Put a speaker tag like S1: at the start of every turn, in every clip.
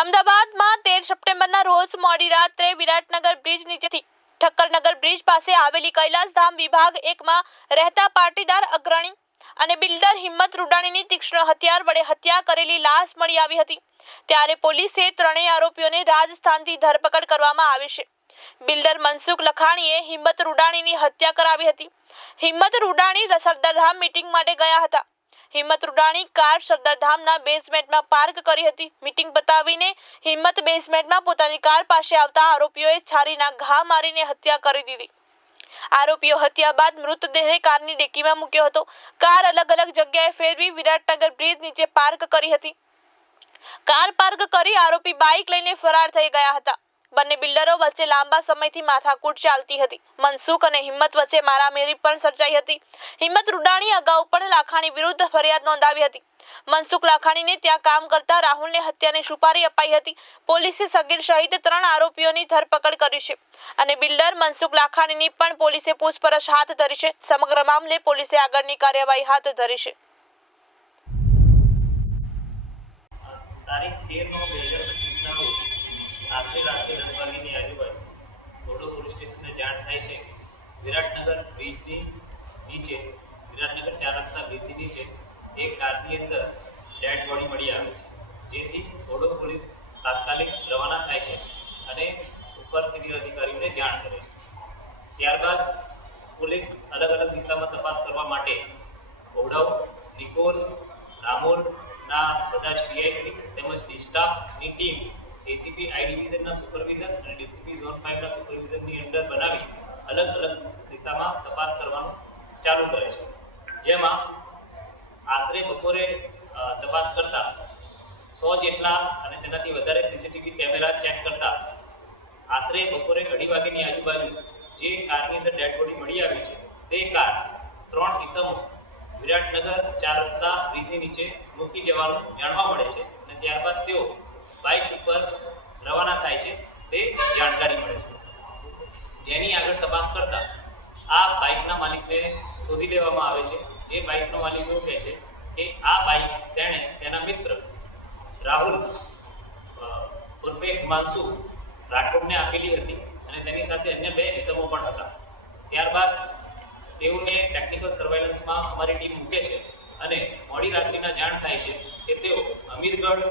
S1: અમદાવાદમાં તેર સપ્ટેમ્બરના રોજ મોડી રાત્રે વિરાટનગર બ્રિજ નીચેથી ઠક્કરનગર બ્રિજ પાસે આવેલી કૈલાસધામ વિભાગ એકમાં રહેતા પાટીદાર અગ્રણી અને બિલ્ડર હિંમત રૂડાણીની તીક્ષ્ણ હથિયાર વડે હત્યા કરેલી લાશ મળી આવી હતી. ત્યારે પોલીસે ત્રણેય આરોપીઓને રાજસ્થાનથી ધરપકડ કરવામાં આવી છે. બિલ્ડર મનસુખ લખાણીએ હિંમત રૂડાણીની હત્યા કરાવી હતી. હિંમત રૂડાણી સરદારધામ મીટિંગ માટે ગયા હતા. હિંમત રૂડાણી કાર સરદારધામના બેઝમેન્ટમાં પાર્ક કરી હતી. મીટિંગ બતાવીને હિંમત બેઝમેન્ટમાં પોતાની કાર પાસે આવતા આરોપીઓએ છારીના ઘા મારીને હત્યા કરી દીધી. આરોપીઓ હત્યા બાદ મૃતદેહને કારની ડેકીમાં મૂક્યો હતો. કાર અલગ અલગ જગ્યાએ ફેરવી વિરાટનગર બ્રિજ નીચે પાર્ક કરી હતી. કાર પાર્ક કરી આરોપી બાઇક લઈને ફરાર થઈ ગયા હતા. બંને બિલ્ડરો વચ્ચે લાંબા સમયથી માથાકૂટ ચાલતી હતી. મનસુખ અને હિંમત વચ્ચે મારામેરી પણ સર્જાઈ હતી. હિંમત રૂડાણી અગાઉ પણ લાખાણી વિરુદ્ધ ફરિયાદ નોંધાવી હતી. મનસુખ લાખાણીને ત્યાં કામ કરતા રાહુલને હત્યાની સુપારી અપાઈ હતી. પોલીસે સગીર સહિત ત્રણ આરોપીઓની ધરપકડ કરી છે અને બિલ્ડર મનસુખ લાખાણીની પણ પોલીસે પૂછપરછ હાથ ધરી છે. સમગ્ર મામલે પોલીસે આગળની કાર્યવાહી હાથ ધરી છે.
S2: તારીખ તેર નવ બે હજાર પચીસના રોજ આશરે રાત્રે દસ વાગ્યાની આજુબાજુ ધોરડો પોલીસ સ્ટેશને જાણ થાય છે. વિરાટનગર બ્રિજની નીચે, વિરાટનગર ચાર રસ્તા બ્રિજની નીચે એક કારની અંદર ડેડ બોડી મળી આવે છે. જેથી ઓડો પોલીસ તાત્કાલિક રવાના થાય છે અને ઉપર સિનિયર અધિકારીઓને જાણ કરે છે. ત્યારબાદ પોલીસ અલગ અલગ દિશામાં તપાસ કરવા માટે ઓઢવ નિકોલ રામોલના બધા જ પીઆઈસી તેમજ ડિસ્ટાફની ટીમ એસીપી આઈ ડિવિઝનના સુપરવિઝન અને ડીસીપી ઝોન ફાઇવના સુપરવિઝનની અંડર બનાવી અલગ અલગ દિશામાં તપાસ કરવાનું ચાલુ કરે છે. જેમાં આશરે બપોરે તપાસ કરતા સો જેટલા અને તેનાથી વધારે સીસીટીવી કેમેરા ચેક કરતા આશરે બપોરે અઢી વાગ્યાની આજુબાજુ જે કારની અંદર ડેડ બોડી મળી આવી છે, તે કાર ત્રણ કિસમો વિરાટનગર ચાર રસ્તા બ્રિજની નીચે મૂકી જવાનું જાણવા મળે છે અને ત્યારબાદ તેઓ બાઇક ઉપર રવાના થાય છે, તે જાણકારી મળે છે. જેની આગળ તપાસ કરતા આ બાઇકના માલિકને શોધી લેવામાં આવે છે. એ બાઇકનો માલિક એવું કહે છે કે આ બાઇક તેણે તેના મિત્ર રાહુલ ઉર્ફે હિમાંશુ રાઠોડને આપેલી હતી અને તેની સાથે અન્ય બે ઇસમો પણ હતા. ત્યારબાદ તેઓને ટેકનિકલ સર્વેલન્સમાં અમારી ટીમ મૂકે છે અને મોડી રાત્રિના જાણ થાય છે કે તેઓ અમીરગઢ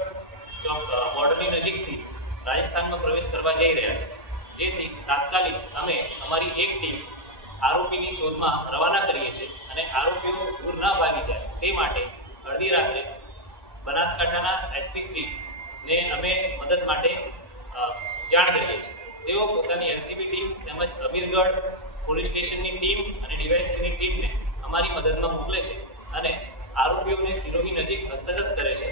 S2: બોર્ડરની નજીકથી રાજસ્થાનમાં પ્રવેશ કરવા જઈ રહ્યા છે. જેથી તાત્કાલિક અમે અમારી એક ટીમ આરોપીની શોધમાં રવાના કરીએ છીએ અને આરોપીઓ દૂર ન ભાગી જાય તે માટે અડધી રાત્રે બનાસકાંઠાના એસપી શ્રીને અમે મદદ માટે જાણ કરીએ છીએ. તેઓ પોતાની એનસીબી ટીમ તેમજ અમીરગઢ પોલીસ સ્ટેશનની ટીમ અને ડીવાયએસપીની ટીમને અમારી મદદમાં મોકલે છે અને આરોપીઓને સિરોહી નજીક હસ્તગત કરે છે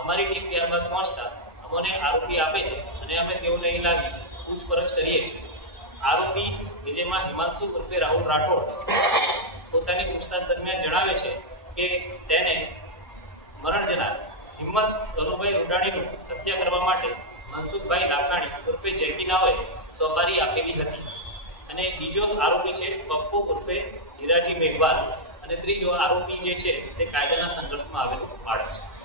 S2: અમારી ટીમ ત્યારબાદ પહોંચતા અમને આરોપી આપે છે અને અમે તેઓને અહીં લાવી પૂછપરછ કરીએ છીએ આરોપી કે જેમાં હિમાંશુ ઉર્ફે રાહુલ રાઠોડ પોતાની પૂછતાછ દરમિયાન જણાવે છે કે તેને મરણ જનાર હિંમત કનુભાઈ રૂડાણીનું હત્યા કરવા માટે મનસુખભાઈ લાખાણી ઉર્ફે જેકીનાઓએ સોપારી આપેલી હતી. અને બીજો આરોપી છે પપ્પુ ઉર્ફે હિરાજી મેઘવાલ અને ત્રીજો આરોપી જે છે તે કાયદાના સંઘર્ષમાં આવેલું બાળક છે.